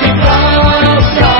Gracias.